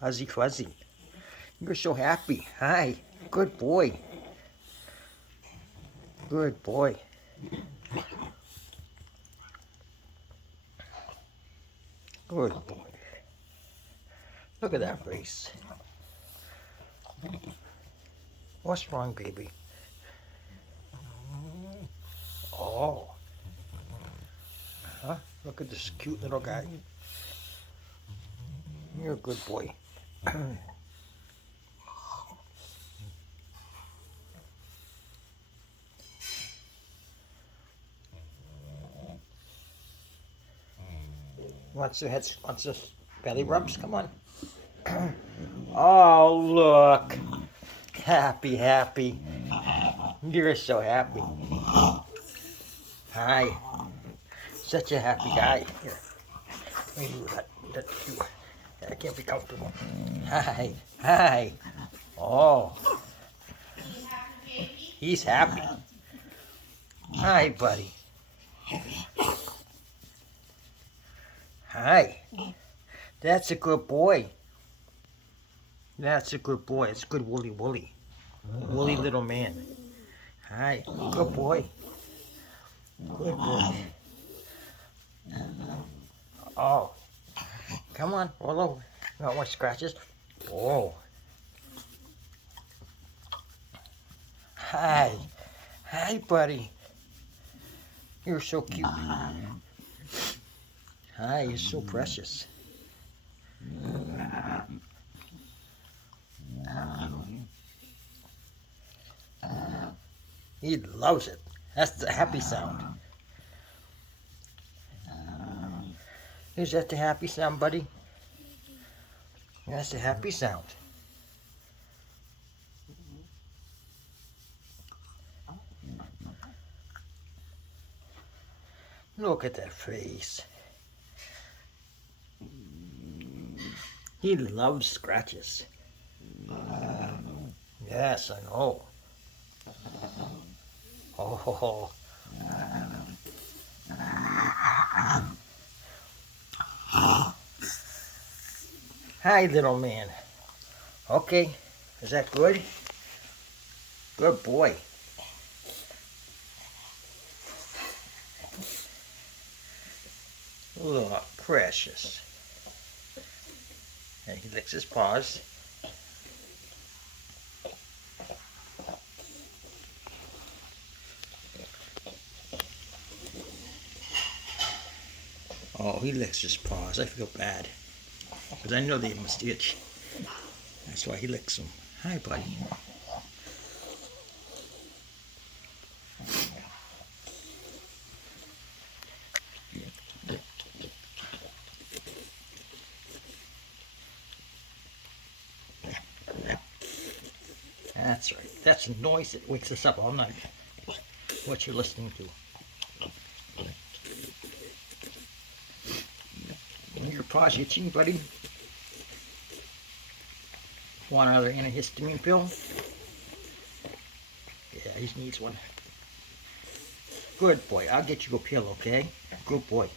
Fuzzy, fuzzy. You're so happy. Hi. Good boy. Good boy. Good boy. Look at that face. What's wrong, baby? Oh. Huh? Look at this cute little guy. You're a good boy. Wants the belly rubs? Come on. Oh, look. Happy, happy. You're so happy. Hi. Such a happy guy. Here. Let me do that. That can't be comfortable. Hi. Hi. Oh. He's happy. Hi, buddy. Hi. That's a good boy. That's a good boy. It's good woolly woolly. Woolly little man. Hi. Good boy. Good boy. Oh. Come on. Roll over. You want more scratches? Oh. Hi. Hi, buddy. You're so cute. Hi, you're so precious. He loves it. That's the happy sound. Is that the happy sound, buddy? That's the happy sound. Look at that face. He loves scratches. Yes, I know. Oh. Hi, little man. Okay, is that good? Good boy. Look, precious. And he licks his paws. Oh, he licks his paws. I feel bad. Because I know they must itch. That's why he licks them. Hi, buddy. That's right. That's a noise that wakes us up all night. What you're listening to. Your paw's itching, buddy? Want another antihistamine pill? Yeah, he needs one. Good boy. I'll get you a pill, okay? Good boy.